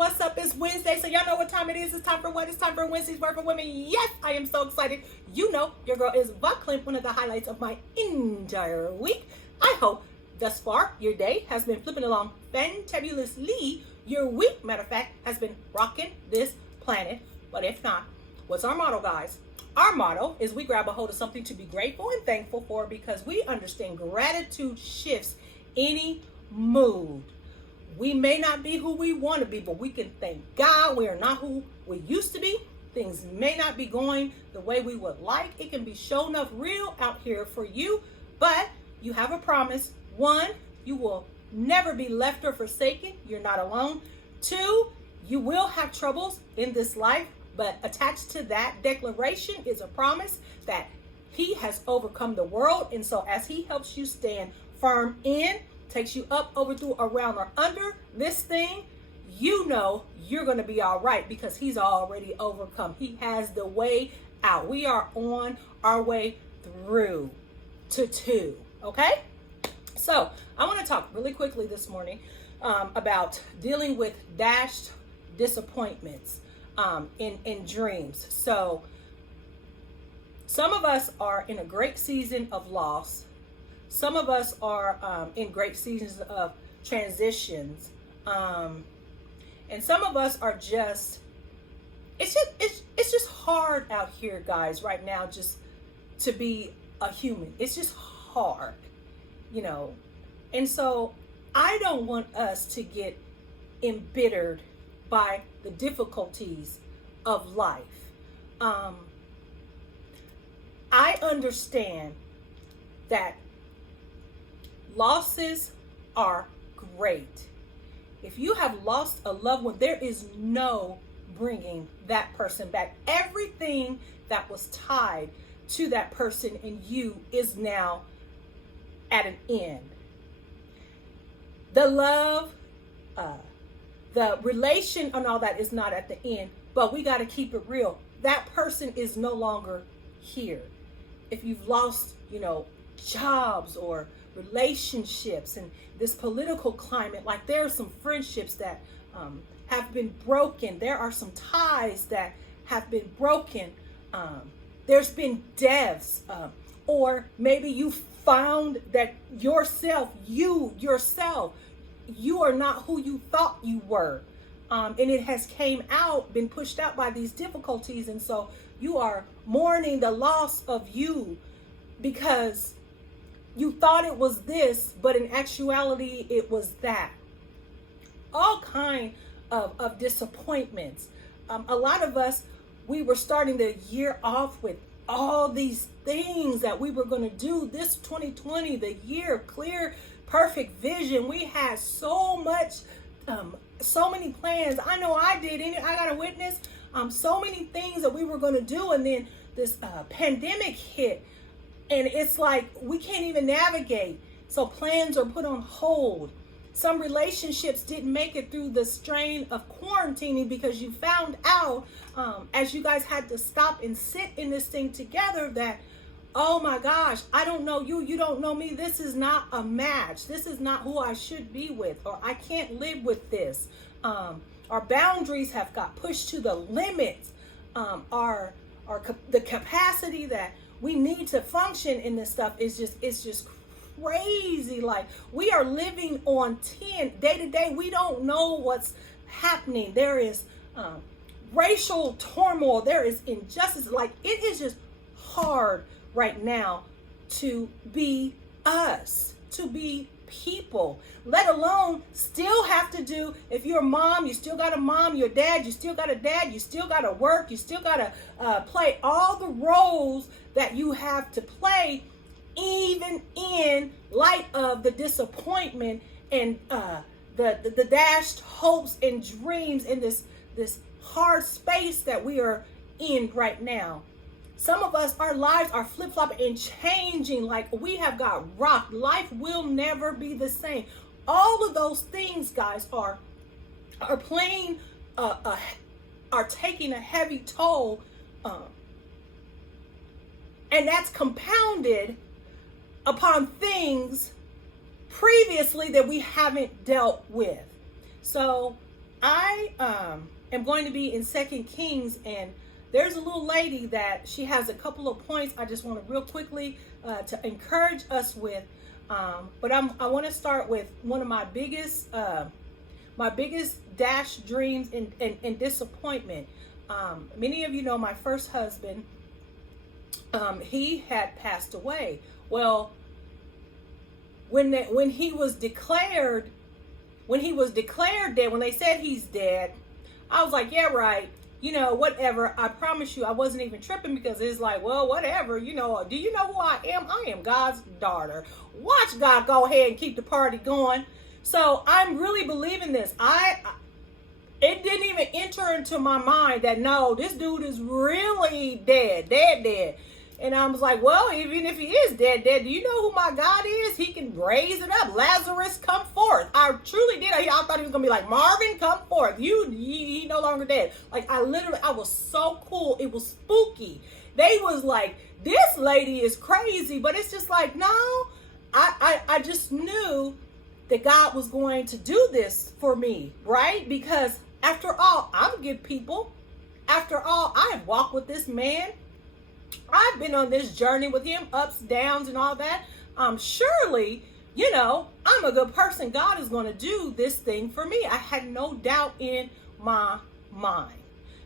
what's up? It's Wednesday, so y'all know what time it is. It's time for what? It's time for Wednesday's Word for Women. Yes, I am so excited. You know, your girl is buckling one of the highlights of my entire week. I hope thus far your day has been flipping along fantabulously. Your week, matter of fact, has been rocking this planet. But if not, what's our motto, guys? Our motto is we grab a hold of something to be grateful and thankful for, because we understand gratitude shifts any mood. We may not be who we want to be, but we can thank God we are not who we used to be. Things may not be going the way we would like. It can be shown up real out here for you, but you have a promise. 1, you will never be left or forsaken. You're not alone. 2, you will have troubles in this life, but attached to that declaration is a promise that He has overcome the world. And so as He helps you stand firm in, takes you up, over, through, around, or under this thing, you know you're going to be all right, because He's already overcome. He has the way out. We are on our way through to 2. Okay? So I want to talk really quickly this morning about dealing with dashed disappointments in dreams. So some of us are in a great season of loss. Some of us are in great seasons of transitions. And some of us are just, it's just hard out here, guys, right now, just to be a human. It's just hard, you know. And so I don't want us to get embittered by the difficulties of life. I understand that losses are great. If you have lost a loved one, there is no bringing that person back. Everything that was tied to that person and you is now at an end. The love, the relation and all that is not at the end, but we got to keep it real. That person is no longer here. If you've lost, jobs or relationships and this political climate, like there are some friendships that have been broken. There are some ties that have been broken. There's been deaths, or maybe you found that you are not who you thought you were. And it has been pushed out by these difficulties. And so you are mourning the loss of you, because you thought it was this, but in actuality, it was that. All kind of disappointments. A lot of us, we were starting the year off with all these things that we were going to do. This 2020, the year, clear, perfect vision. We had so much, so many plans. I know I did. I got a witness. So many things that we were going to do. And then this pandemic hit. And it's like we can't even navigate. So plans are put on hold. Some relationships didn't make it through the strain of quarantining, because you found out as you guys had to stop and sit in this thing together that, oh my gosh, I don't know you, you don't know me. This is not a match. This is not who I should be with, or I can't live with this. Our boundaries have got pushed to the limits. The capacity that we need to function in this stuff is just crazy. Like, we are living on 10 day to day. We don't know what's happening. There is racial turmoil. There is injustice. Like, it is just hard right now to be us, to be people, let alone still have to do, if you're a mom, you still got a mom, you're a dad, you still got a dad, you still got to work, you still got to play all the roles that you have to play, even in light of the disappointment and the dashed hopes and dreams in this hard space that we are in right now. Some of us, our lives are flip-flopping and changing, like we have got rocked. Life will never be the same. All of those things, guys, are playing, are taking a heavy toll, and that's compounded upon things previously that we haven't dealt with. So I am going to be in 2 Kings, and there's a little lady that she has a couple of points I just want to real quickly to encourage us with. But I want to start with one of my biggest dashed dreams and disappointment. Many of you know my first husband. He had passed away. Well, when he was declared dead, when they said he's dead, I was like, yeah, right. You know, whatever. I promise you, I wasn't even tripping, because it's like, well, whatever. You know, do you know who I am? I am God's daughter. Watch God go ahead and keep the party going. So I'm really believing this. It didn't even enter into my mind that, no, this dude is really dead. And I was like, well, even if he is dead, do you know who my God is? He can raise it up. Lazarus, come forth. I truly did. I thought he was going to be like, Marvin, come forth. He no longer dead. Like, I was so cool. It was spooky. They was like, this lady is crazy. But it's just like, no, I just knew that God was going to do this for me, right? Because after all, I'm good people. After all, I have walked with this man. I've been on this journey with him, ups, downs, and all that. Surely, you know, I'm a good person. God is going to do this thing for me. I had no doubt in my mind.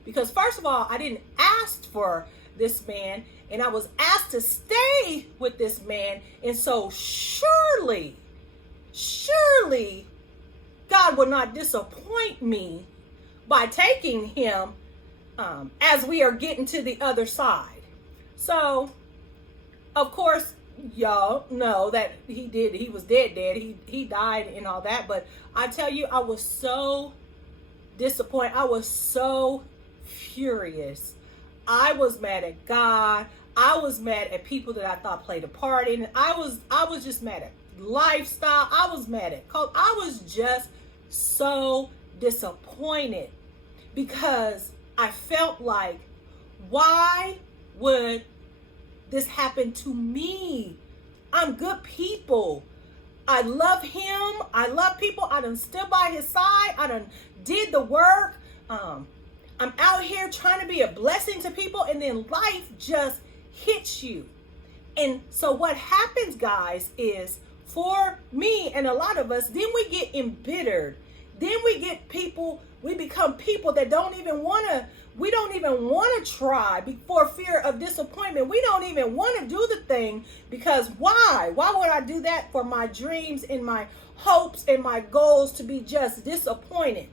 Because first of all, I didn't ask for this man, and I was asked to stay with this man. And so surely, God will not disappoint me by taking him as we are getting to the other side. So, of course, y'all know that he was dead. He died and all that. But I tell you, I was so disappointed. I was so furious. I was mad at God. I was mad at people that I thought played a part in it. I was just mad at lifestyle. I was mad at culture. I was just so disappointed, because I felt like, why would this happen to me? I'm good people. I love him. I love people. I done stood by his side. I done did the work. I'm out here trying to be a blessing to people, and then life just hits you. And so what happens, guys, is for me and a lot of us, then we get embittered. Then we become people that we don't even want to try for fear of disappointment. We don't even want to do the thing, because why? Why would I do that for my dreams and my hopes and my goals to be just disappointed?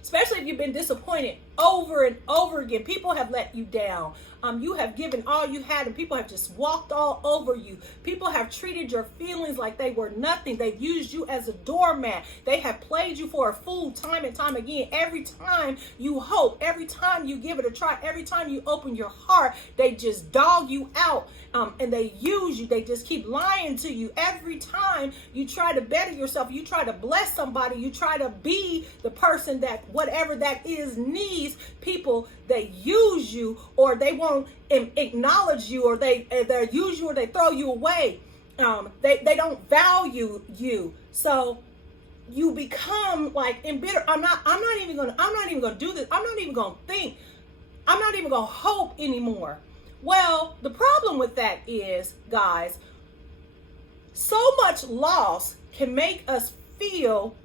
Especially if you've been disappointed over and over again. People have let you down. You have given all you had, and people have just walked all over you. People have treated your feelings like they were nothing. They've used you as a doormat. They have played you for a fool time and time again. Every time you hope, every time you give it a try, every time you open your heart, they just dog you out, and they use you. They just keep lying to you. Every time you try to better yourself, you try to bless somebody, you try to be the person that whatever that is needs, people that use you, or they won't acknowledge you, or they use you, or they throw you away. They don't value you, so you become like embittered. I'm not even gonna do this. I'm not even gonna think. I'm not even gonna hope anymore. Well, the problem with that is, guys, so much loss can make us feel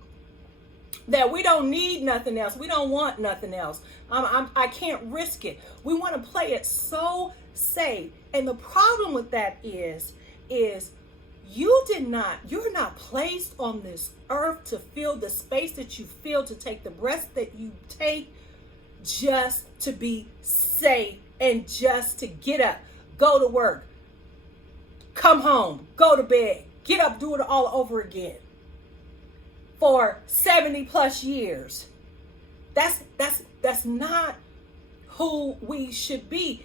that we don't need nothing else. We don't want nothing else. I can't risk it. We want to play it so safe. And the problem with that is you're not placed on this earth to fill the space that you feel, to take the breaths that you take, just to be safe and just to get up, go to work, come home, go to bed, get up, do it all over again for 70 plus years. That's not who we should be.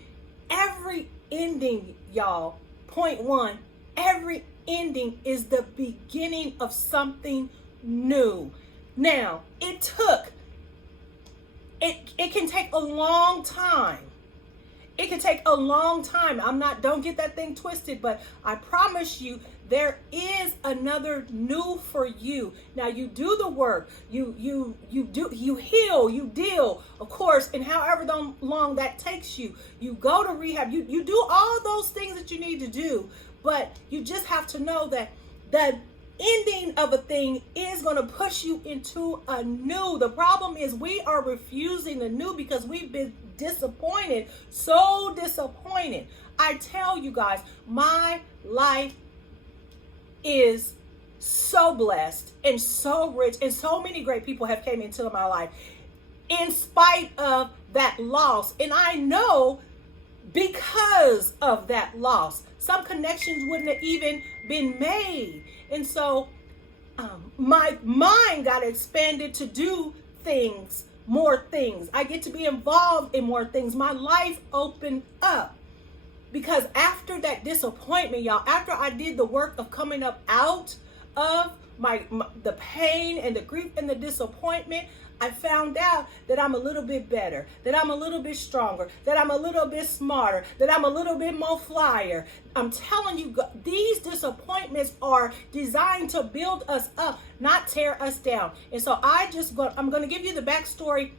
Every ending, y'all, point one, every ending is the beginning of something new. Now, it can take a long time. It can take a long time. Don't get that thing twisted, but I promise you, there is another new for you. Now you do the work, you heal, you deal, of course, and however long that takes you. You go to rehab, you do all those things that you need to do, but you just have to know that the ending of a thing is going to push you into a new. The problem is we are refusing the new because we've been disappointed, so disappointed. I tell you guys, my life is so blessed and so rich, and so many great people have came into my life in spite of that loss. And I know because of that loss, some connections wouldn't have even been made. And so my mind got expanded to do things, more things. I get to be involved in more things. My life opened up. Because after that disappointment, y'all, after I did the work of coming up out of the pain and the grief and the disappointment, I found out that I'm a little bit better, that I'm a little bit stronger, that I'm a little bit smarter, that I'm a little bit more flyer. I'm telling you, these disappointments are designed to build us up, not tear us down. And so I'm going to give you the backstory,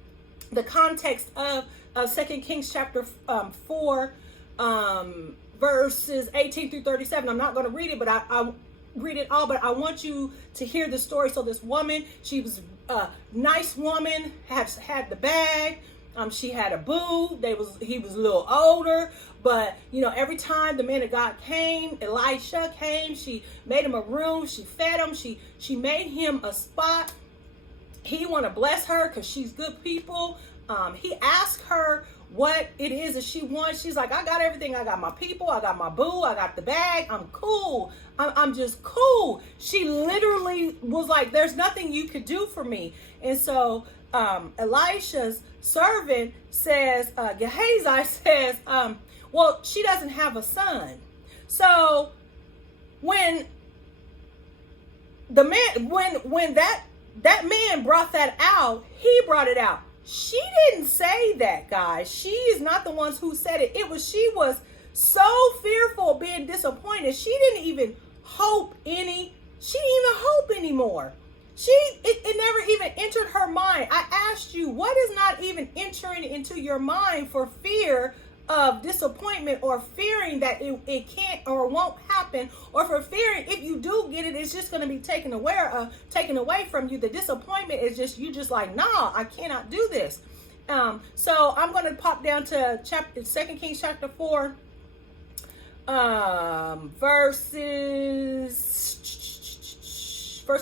the context of 2 Kings chapter 4, verses 18 through 37. I'm not going to read it, but I read it all, but I want you to hear the story. So this woman, she was a nice woman, had the bag. She had a boo. He was a little older, but every time the man of God came, Elisha came, she made him a room, she fed him, she made him a spot. He want to bless her because she's good people. He asked her what it is that she wants. She's like, I got everything. I got my people. I got my boo. I got the bag. I'm cool. I'm just cool. She literally was like, there's nothing you could do for me. And so Elisha's servant says, Gehazi says, well, she doesn't have a son. So when that man brought that out, he brought it out. She didn't say that, guys. She is not the ones who said it. She was so fearful, being disappointed. She didn't even hope anymore. It never even entered her mind. I asked you, what is not even entering into your mind for fear of disappointment, or fearing that it can't or won't happen, or for fearing if you do get it, it's just going to be taken away from you? The disappointment is you just like, nah, I cannot do this. So I'm going to pop down to 2 Kings chapter 4, verse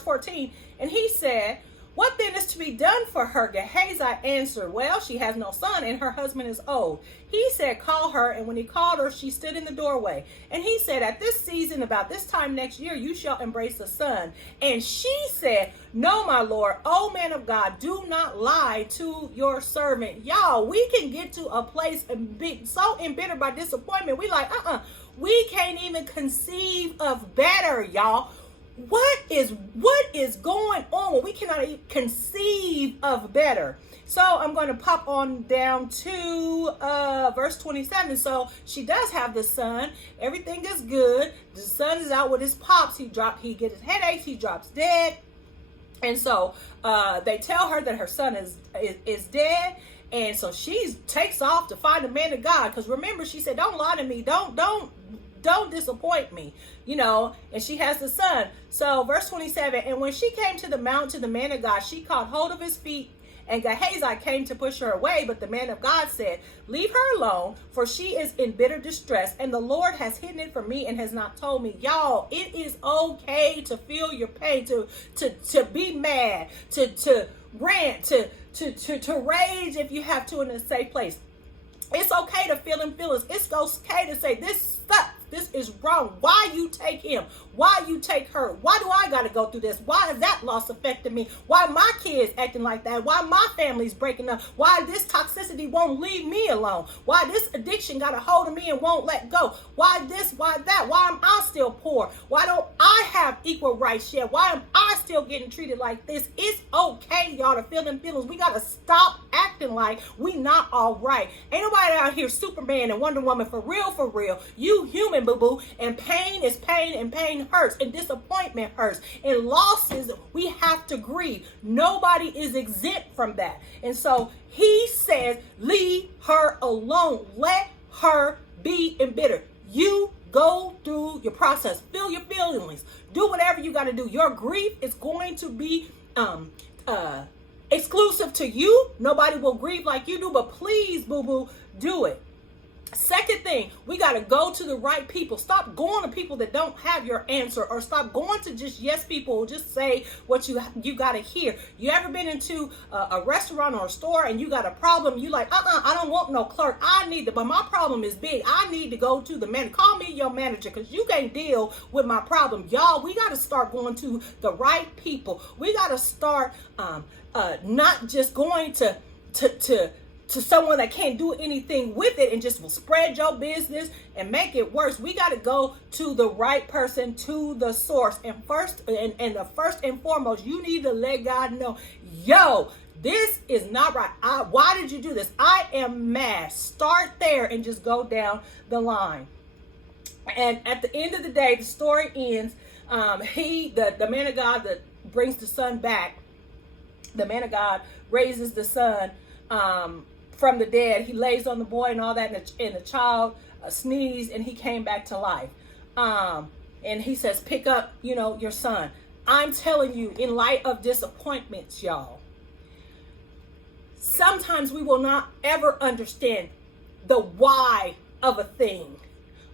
14. And he said, what then is to be done for her? Gehazi answered, well, she has no son, and her husband is old. He said, call her. And when he called her, she stood in the doorway. And he said, at this season, about this time next year, you shall embrace a son. And she said, no, my Lord, O man of God, do not lie to your servant. Y'all, we can get to a place and be so embittered by disappointment. We like, we can't even conceive of better, y'all. What is going on when we cannot even conceive of better? So I'm going to pop on down to verse 27. So she does have the son. Everything is good. The son is out with his pops. He gets his headaches. He drops dead. And so they tell her that her son is dead. And so she takes off to find the man of God. Because remember, she said, don't lie to me. Don't disappoint me, and she has the son. So verse 27, and when she came to the mount to the man of God, she caught hold of his feet, and Gehazi came to push her away. But the man of God said, leave her alone, for she is in bitter distress, and the Lord has hidden it from me and has not told me. Y'all, it is okay to feel your pain, to be mad, to rant, to rage if you have to in a safe place. It's okay to feel them feelings. It's okay to say, this sucks. This is wrong. Why you take him? Why you take her? Why do I got to go through this? Why is that loss affecting me? Why my kids acting like that? Why my family's breaking up? Why this toxicity won't leave me alone? Why this addiction got a hold of me and won't let go? Why this? Why that? Why am I still poor? Why don't I have equal rights yet? Why am I still getting treated like this? It's okay okay, y'all, to feel them feelings. We got to stop acting like we not all right. Ain't nobody out here Superman and Wonder Woman for real, for real. You human, boo-boo, and pain is pain, and pain hurts, and disappointment hurts, and losses we have to grieve. Nobody is exempt from that. And so he says, leave her alone. Let her be embittered. You go through your process. Feel your feelings. Do whatever you got to do. Your grief is going to be exclusive to you. Nobody will grieve like you do, but please, boo-boo, do it. Second thing, we got to go to the right people. Stop going to people that don't have your answer, or stop going to just yes people who just say what you got to hear. You ever been into a restaurant or a store and you got a problem? You like, I don't want no clerk. But my problem is big. I need to go to the manager. Call me your manager, because you can't deal with my problem. Y'all, we got to start going to the right people. We got to start not just going to someone that can't do anything with it and just will spread your business and make it worse. We got to go to the right person, to the source. And first and foremost, you need to let God know, yo, this is not right. Why did you do this? I am mad. Start there and just go down the line. And at the end of the day, the story ends. The man of God that brings the son back, the man of God raises the son from the dead. He lays on the boy and all that, and the child sneezed, and he came back to life. And he says, pick up, your son. I'm telling you, in light of disappointments, y'all, sometimes we will not ever understand the why of a thing.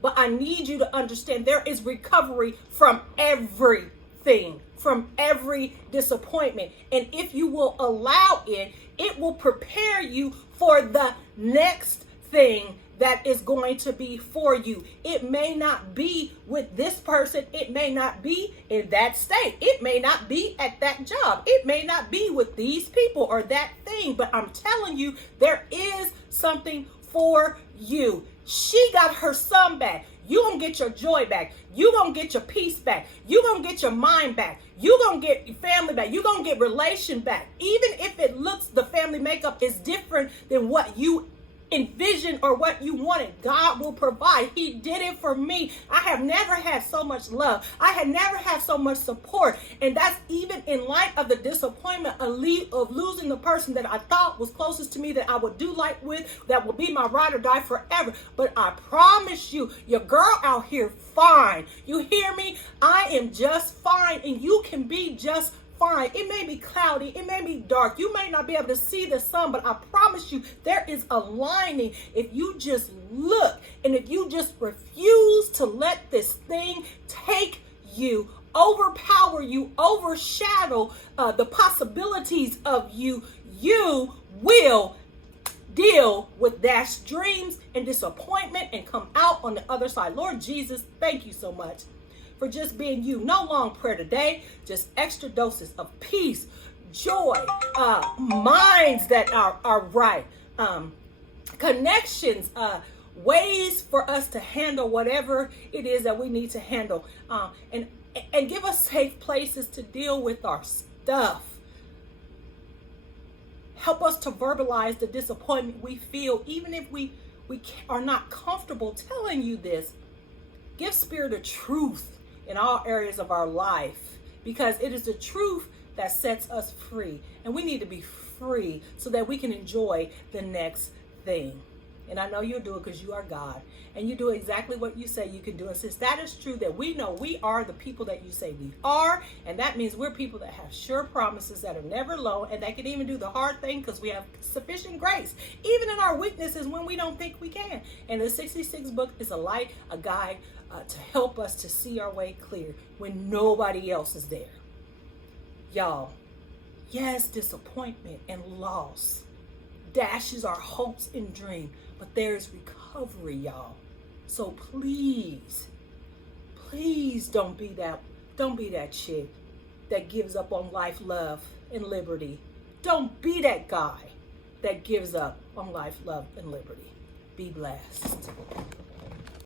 But I need you to understand there is recovery from everything, from every disappointment. And if you will allow it, it will prepare you for the next thing that is going to be for you. It may not be with this person. It may not be in that state. It may not be at that job. It may not be with these people or that thing. But I'm telling you, there is something for you. She got her son back. You gonna get your joy back. You gonna get your peace back. You gonna get your mind back. You gonna get your family back. You gonna get relation back. Even if it looks, the family makeup is different than what you envisioned or what you wanted, God will provide. He did it for me. I have never had so much love. I had never had so much support. And that's even in light of the disappointment of losing the person that I thought was closest to me, that I would do life with, that will be my ride or die forever. But I promise you, your girl out here fine. You hear me? I am just fine, and you can be just fine. It may be cloudy, it may be dark, you may not be able to see the sun, but I promise you there is a lining if you just look, and if you just refuse to let this thing take you, overpower you, overshadow the possibilities of you. You will deal with dashed dreams and disappointment and come out on the other side. Lord Jesus, thank you so much for just being you. No long prayer today, just extra doses of peace, joy, minds that are right, connections, ways for us to handle whatever it is that we need to handle, and give us safe places to deal with our stuff. Help us to verbalize the disappointment we feel, even if we are not comfortable telling you this. Give Spirit of truth in all areas of our life, because it is the truth that sets us free, and we need to be free so that we can enjoy the next thing. And I know you'll do it because you are God, and you do exactly what you say you can do. And since that is true, that we know we are the people that you say we are, and that means we're people that have sure promises that are never low, and that can even do the hard thing because we have sufficient grace, even in our weaknesses when we don't think we can. And the 66 book is a light, a guide, to help us to see our way clear when nobody else is there. Y'all, yes, disappointment and loss dashes our hopes and dreams, but there's recovery, y'all. So please don't be that chick that gives up on life, love, and liberty. Don't be that guy that gives up on life, love, and liberty. Be blessed.